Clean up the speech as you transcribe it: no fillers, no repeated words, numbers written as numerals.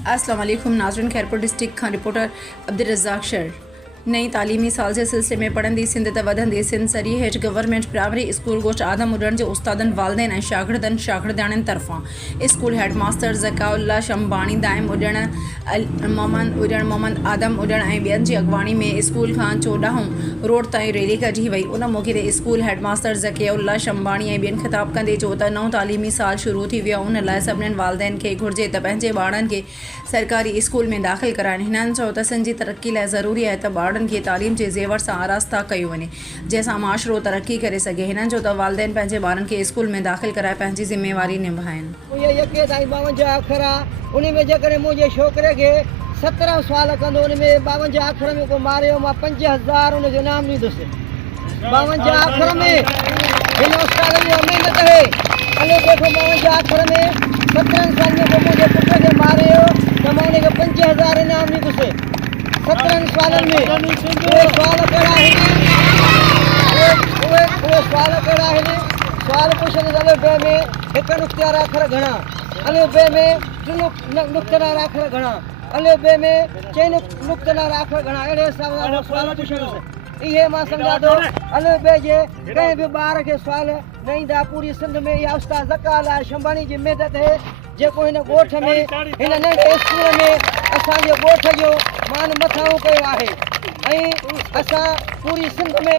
अस्सलाम वालेकुम नाज़रीन, खैरपुर डिस्ट्रिक्ट खां रिपोर्टर अब्दुल रज़ाक शर। नई तालीमी साल जे सिलसिले में पढ़ंदी सिंध त वधंदी सिंध सरी हेठ गवर्नमेंट प्राइमरी स्कूल गोश्त आदम उॾण जे उस्तादनि वालदेन ऐं शागिर्दनि तरफ़ां स्कूल हेड मास्टर ज़काउल्ला शमबाणी दाइम उॾण मोहम्मद आदम उॾण ऐं ॿियनि जी अॻवानी में स्कूल खां 14 रोड ताईं रैली कढी वई। उन मौक़े ते स्कूल हेड मास्टर ज़काउल्ला शमबाणी ऐं ॿियनि ख़िताब कंदे चयो त नओं तालीमी साल शुरू थी वियो। उन लाइ सभिनीनि वालदेन खे घुर्जे त पंहिंजे ॿारनि खे सरकारी स्कूल में दाख़िल कराइनि। हिननि चयो त सिंध जी तरक़ी लाइ ज़रूरी आहे त ॿारनि खे तालीम जे ज़ेवर सां आरास्ता कयो वञे जंहिंसां माशरो तरक़ी करे सघे। हिननि जो त वालदेन पंहिंजे ॿारनि खे स्कूल में दाख़िल कराए पंहिंजी ज़िम्मेवारी निभाइनि। उन में जेकॾहिं मुंहिंजे छोकिरे खे 17 साल कंदो, उन में 52 अखर में को मारियो, मां 5000 उनजो इनाम ॾींदुसि। 52 अखर में हिन उस्ताद जी महिनत आहे। हलो वेठो 52 अखर में 17 साल में को मुंहिंजे पुट खे मारियो त मां उनखे 5000 इनाम ॾींदुसि। 17 सालनि में उहे सुवाल कहिड़ा आहिनि? उहे सुवाल कहिड़ा आहिनि? सुवाल पुछनि अलफ़ में हिकु नुक़्ते वारा अखर घणा, अलफ़ में नुक़्ते वारा अखर घणा, अलफ़ में 6 नुक़्ते वारा अखर घणा, अहिड़े हिसाब सां सुवाल पुछंदुसि। इहे मां सम्झां थो अलफ़ जे कंहिं बि ॿार खे सुवाल न ईंदा। पूरी सिंध में इहा उस्ताद ज़काउल्ला शमबाणी जी महिनत आहे, जेको हिन ॻोठ में हिन नंढे स्कूल में असांजे ॻोठ जो मान मथां कयो आहे। ऐं असां पूरी सिंध में